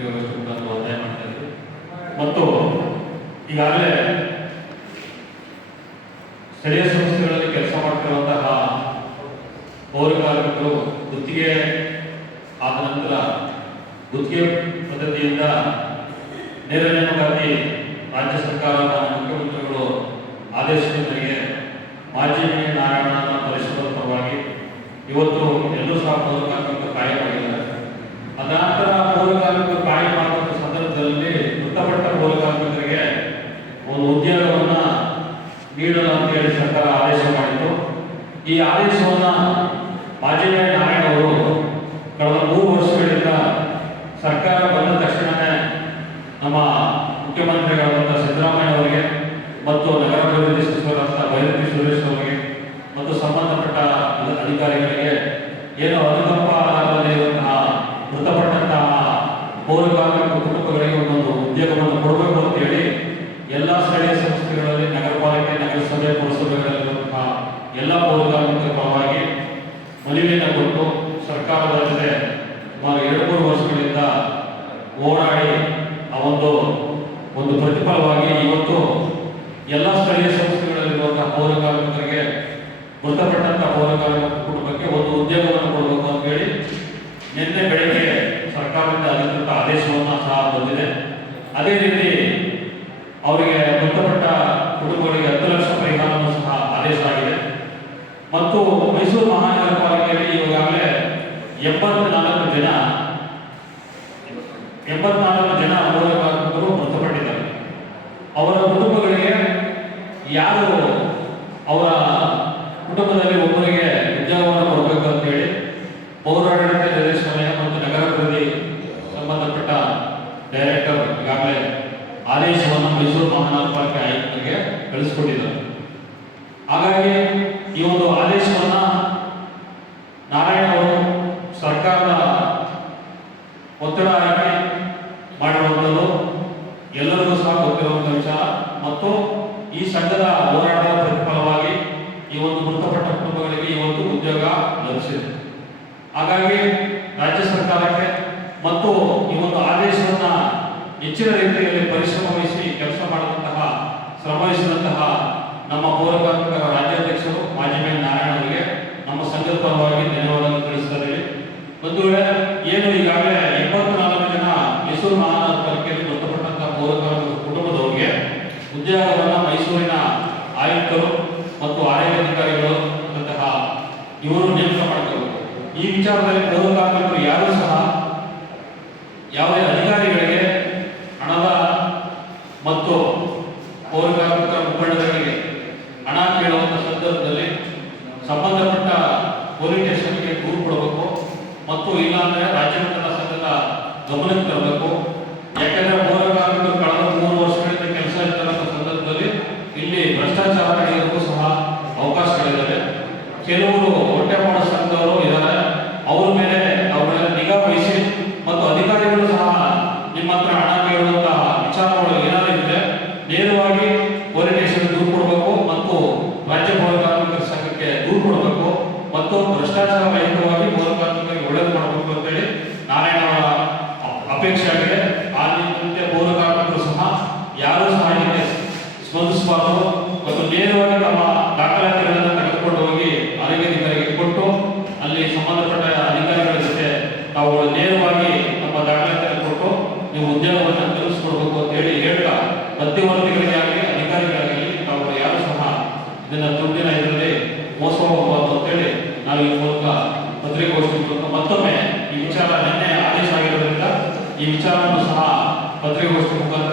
ಪತ್ರಿಕಾಗೋಷ್ಠಿ ಮುಖಾಂತರ ಒತ್ತಾಯ ಮಾಡ್ತಾ ಇದ್ದೀವಿ. ಮತ್ತು ಈಗಾಗಲೇ ಸ್ಥಳೀಯ ಸಂಸ್ಥೆಗಳಲ್ಲಿ ಕೆಲಸ ಮಾಡ್ತಿರುವಂತಹ ಪೌರ ಕಾರ್ಮಿಕರು ಗುತ್ತಿಗೆ ಆದ ನಂತರ ಗುತ್ತಿಗೆ ಪದ್ಧತಿಯಿಂದ ನೇರ ನೇಮಕಾತಿ ರಾಜ್ಯ ಸರ್ಕಾರ ಮುಖ್ಯಮಂತ್ರಿಗಳು ಆದೇಶದ ಮೇರೆಗೆ ಮಾಜಿ ನಾರಾಯಣನ ಪರಿಷದರ ಪರವಾಗಿ ಇವತ್ತು ಎಲ್ಲೂ ಸಹ ಪೌರ ಕಾರ್ಮಿಕರು ಕಾಯವಾಗಿದ್ದಾರೆ. ಅದಾನಂತರ ಪೌರ ಕಾರ್ಮಿಕರು ಕಾಯ ಮಾಡುವಂಥ ಸಂದರ್ಭದಲ್ಲಿ ಮೃತಪಟ್ಟ ಪೌರ ಕಾರ್ಮಿಕರಿಗೆ ಒಂದು ಉದ್ಯೋಗವನ್ನ ನೀಡಲು ಅಂತ ಹೇಳಿ ಸರ್ಕಾರ ಆದೇಶ ಮಾಡಿತ್ತು. ಈ ಆದೇಶವನ್ನ ಮಾಜಿ ನಾರಾಯಣ ಅವರು ಕಳೆದ 3 ವರ್ಷಗಳಿಂದ ಸರ್ಕಾರ ಬಂದ ತಕ್ಷಣವೇ ನಮ್ಮ ಮುಖ್ಯಮಂತ್ರಿಗಳಾದಂಥ ಸಿದ್ದರಾಮಯ್ಯ ಅವರಿಗೆ ಮತ್ತು ನಗರಾಭಿವೃದ್ಧಿ ಸಚಿವರಾದ ಬೈರತಿ ಸುರೇಶ್ ಅವರಿಗೆ ಮತ್ತು ಸಂಬಂಧಪಟ್ಟ ಅಧಿಕಾರಿಗಳಿಗೆ ಏನು ಅನುಕಂಪ ಆಧಾರದಲ್ಲಿ ಇರುವಂತಹ ಮೃತಪಟ್ಟಂತಹ ಪೌರ ಕಾರ್ಮಿಕ ಕುಟುಂಬಗಳಿಗೆ ಒಂದೊಂದು ಉದ್ಯೋಗವನ್ನು ಕೊಡಬೇಕು ಅಂತೇಳಿ ಎಲ್ಲ ಸ್ಥಳೀಯ ಸಂಸ್ಥೆಗಳಲ್ಲಿ ನಗರ ಪಾಲಿಕೆ, ನಗರಸಭೆ, ಪುರಸಭೆಗಳಲ್ಲಿರುವಂತಹ ಎಲ್ಲ ಪೌರ ಕಾರ್ಮಿಕರ ಪರವಾಗಿ ಮನವಿಯನ್ನು ಕೊಟ್ಟು ಸರ್ಕಾರದ ಜೊತೆ ಸುಮಾರು 2-3 ವರ್ಷಗಳಿಂದ ಹೋರಾಡಿ ಆ ಒಂದು ಪ್ರತಿಫಲವಾಗಿ ಇವತ್ತು ಎಲ್ಲ ಸ್ಥಳೀಯ ಸಂಸ್ಥೆಗಳಲ್ಲಿರುವಂತಹ ಪೌರ ಕಾರ್ಮಿಕರಿಗೆ ಮೃತಪಟ್ಟಂತಹ ಪೌರ ಕಾರ್ಮಿಕ ಕುಟುಂಬಕ್ಕೆ ಒಂದು ಉದ್ಯೋಗವನ್ನು ಕೊಡಬೇಕು ಅಂತ ಹೇಳಿ ನಿನ್ನೆ ಬೆಳಗ್ಗೆ ಸರ್ಕಾರದಿಂದ ಅಧಿಕೃತ ಆದೇಶವನ್ನು ಸಹ ಬಂದಿದೆ. ಅದೇ ರೀತಿ ಅವರಿಗೆ ಮೃತಪಟ್ಟ ಕುಟುಂಬಗಳಿಗೆ 10 ಲಕ್ಷ ಪರಿಹಾರವನ್ನು ಸಹ ಆದೇಶ ಆಗಿದೆ. ಮತ್ತು ಮೈಸೂರು ಮಹಾನಗರ ಪಾಲಿಕೆಯಲ್ಲಿ ಈಗಾಗಲೇ 84 ಜನ ಪೌರ ಕಾರ್ಮಿಕರು ಮೃತಪಟ್ಟಿದ್ದಾರೆ. ಅವರ ಕುಟುಂಬಗಳಿಗೆ ಯಾರು ಅವರ ಕುಟುಂಬದಲ್ಲಿ ಒಬ್ಬರಿಗೆ ಉದ್ಯೋಗವನ್ನು ಕೊಡಬೇಕು ಅಂತ ಹೇಳಿ ಪೌರಾಡಳಿತ ನಿರ್ದೇಶನಾಲಯ ಮತ್ತು ನಗರಾಭಿವೃದ್ಧಿ ಸಂಬಂಧಪಟ್ಟ ಡೈರೆಕ್ಟರ್ ಈಗಾಗಲೇ ಆದೇಶವನ್ನು ಮೈಸೂರು ಮಹಾನಗರ ಪಾಲಿಕೆ ಆಯುಕ್ತರಿಗೆ ಕಳಿಸಿಕೊಟ್ಟಿದ್ದಾರೆ. ಹಾಗಾಗಿ ಈ ಒಂದು ಆದೇಶವನ್ನ ನಾರಾಯಣ ಅವರು ಸರ್ಕಾರದ ಒತ್ತಡ ಹಾಕಿ ಮಾಡಿರುವಂಥದ್ದು ಎಲ್ಲರಿಗೂ ಸಹ ಗೊತ್ತಿರುವಂತಹ ವಿಚಾರ. ಮತ್ತು ಈ ಸಂಘದ ಹೋರಾಟದ ಪ್ರತಿಫಲವಾಗಿ ಈ ಒಂದು ಮೃತಪಟ್ಟ ಕುಟುಂಬಗಳಿಗೆ ಇವತ್ತು ಉದ್ಯೋಗ ಲಭಿಸಿದೆ. ಹಾಗಾಗಿ ರಾಜ್ಯ ಸರ್ಕಾರಕ್ಕೆ ಮತ್ತು ಈ ಒಂದು ಆದೇಶವನ್ನ ಹೆಚ್ಚಿನ ರೀತಿಯಲ್ಲಿ ಪರಿಶ್ರಮ ವಹಿಸಿ ಕೆಲಸ ಮಾಡುವಂತಹ ಶ್ರಮವಹಿಸಿದಂತಹ ನಮ್ಮ ಪೌರ ಕಾರ್ಮಿಕರ ರಾಜ್ಯಾಧ್ಯಕ್ಷರು ಮಾಜಿ ನಾರಾಯಣ ಅವರಿಗೆ ನಮ್ಮ ಸಂಘದ ಪರವಾಗಿ ಧನ್ಯವಾದಗಳು ತಿಳಿಸ್ತಾ ಇದ್ದೀವಿ. ಒಂದು ವೇಳೆ ಏನು ಈಗಾಗಲೇ 84 ಜನ ಮೈಸೂರು ಮಹಾನಗರ ಪಾಲಿಕೆಯಲ್ಲಿ ಮೃತಪಟ್ಟಂತಹ ಪೌರ ಕಾರ್ಮಿಕ ಕುಟುಂಬದವರಿಗೆ ಉದ್ಯೋಗವನ್ನು ಮೈಸೂರಿನ ಆಯುಕ್ತರು ಮತ್ತು ಆರೋಗ್ಯ ಅಧಿಕಾರಿಗಳು ಅಂತಹ ಇವರು ನೇಮಕ ಮಾಡಬೇಕು. ಈ ವಿಚಾರದಲ್ಲಿ ಪೌರ ಕಾರ್ಮಿಕರು ಯಾರೂ ಸಹ ಯಾವುದೇ ಅಧಿಕಾರಿಗಳಿಗೆ ಹಣದ ಮತ್ತು ಪೌರ ಕಾರ್ಮಿಕರ ಮುಖಂಡರುಗಳಿಗೆ ಹಣ ಕೇಳುವಂಥ ಸಂದರ್ಭದಲ್ಲಿ ಸಂಬಂಧಪಟ್ಟ ಪೊಲೀಸ್ ಸ್ಟೇಷನ್ಗೆ ದೂರು ಕೊಡಬೇಕು ಮತ್ತು ಇಲ್ಲಾಂದ್ರೆ ರಾಜ್ಯ ಮಟ್ಟದ ಸಂಘದ ಗಮನಕ್ಕೆ ತರಬೇಕು. ಯಾಕಂದ್ರೆ ಪೌರ ಕಾರ್ಮಿಕರು ಕಳೆದ 3 ವರ್ಷಗಳಿಂದ ಕೆಲಸ ಇರ್ತಕ್ಕಂಥ ಸಂದರ್ಭದಲ್ಲಿ ಇಲ್ಲಿ ಭ್ರಷ್ಟಾಚಾರ ನಡೆಯೋದಕ್ಕೂ ಸಹ ಅವಕಾಶಗಳಿದ್ದಾವೆ. ಕೆಲವರು ಹೊಟ್ಟೆ ಮಾಡೋ ಸಂಘದವರು ಇದ್ದಾರೆ, ಅವ್ರ ಮೇಲೆ ನಿಗಾ ವಹಿಸಿ ಮತ್ತು ಅಧಿಕಾರಿಗಳು ಸಹ ನಿಮ್ಮ ಹತ್ರ ಹಣ ಕೇಳುವಂತಹ ವಿಚಾರಗಳು ಏನಾದರೂ ಇದ್ರೆ ನೇರವಾಗಿ ಪೊಲೀಸ್ ಸ್ಟೇಷನ್ ದೂರು ಕೊಡಬೇಕು ಮತ್ತು ರಾಜ್ಯ ಪೌರ ಕಾರ್ಮಿಕರ ಸಂಘಕ್ಕೆ ದೂರು ಕೊಡಬೇಕು ಮತ್ತು ಭ್ರಷ್ಟಾಚಾರ ರಹಿತವಾಗಿ ಪೌರ ಕಾರ್ಮಿಕರಿಗೆ ಒಳ್ಳೆಯದು ಮಾಡಬೇಕು ಅಂತೇಳಿ ನಾರಾಯಣ ಅವರ ಅಪೇಕ್ಷೆ ಆಗಿದೆ. ಆ ನಿಟ್ಟಿನಲ್ಲಿ ಪೌರ ಕಾರ್ಮಿಕರು ಸಹ ಯಾರೂ ಸಹ ಇದಕ್ಕೆ ಸ್ಪಂದಿಸಬಾರದು ಮತ್ತು ನೇರವಾಗಿ ತಮ್ಮ ದಾಖಲಾತಿಗಳನ್ನು ತೆಗೆದುಕೊಂಡು ಹೋಗಿ ಆರೋಗ್ಯಾಧಿಕಾರಿಗೆ ಕೊಟ್ಟು ಅಲ್ಲಿ ಸಂಬಂಧಪಟ್ಟ ಅಧಿಕಾರಿಗಳ ಜೊತೆ ನಾವು ನೇರವಾಗಿ ನಮ್ಮ ದಾಖಲಾತಿಯನ್ನು ಕೊಟ್ಟು ನೀವು ಉದ್ಯೋಗವನ್ನು ಕಲ್ಪಿಸಿಕೊಡ್ಬೇಕು ಅಂತ ಹೇಳಿ ಹೇಳ್ತಾ ಮಧ್ಯವರ್ತಿಗಳಿಗೆ ಆಗಲಿ ಅಧಿಕಾರಿಗಳಾಗಲಿ ನಾವು ಯಾರು ಸಹ ಇದನ್ನ ದುಡ್ಡಿನ ಇದರಲ್ಲಿ ಮೋಸ ಹೋಗಬಾರದು ಅಂತೇಳಿ ನಾವು ಈ ಮೂಲಕ ಪತ್ರಿಕಾಗೋಷ್ಠಿ ಮೂಲಕ ಮತ್ತೊಮ್ಮೆ ಈ ವಿಚಾರ ನಿನ್ನೆ ಆದೇಶ ಆಗಿರೋದ್ರಿಂದ ಈ ವಿಚಾರವನ್ನು ಸಹ ಪತ್ರಿಕಾಗೋಷ್ಠಿ ಮುಖಾಂತರ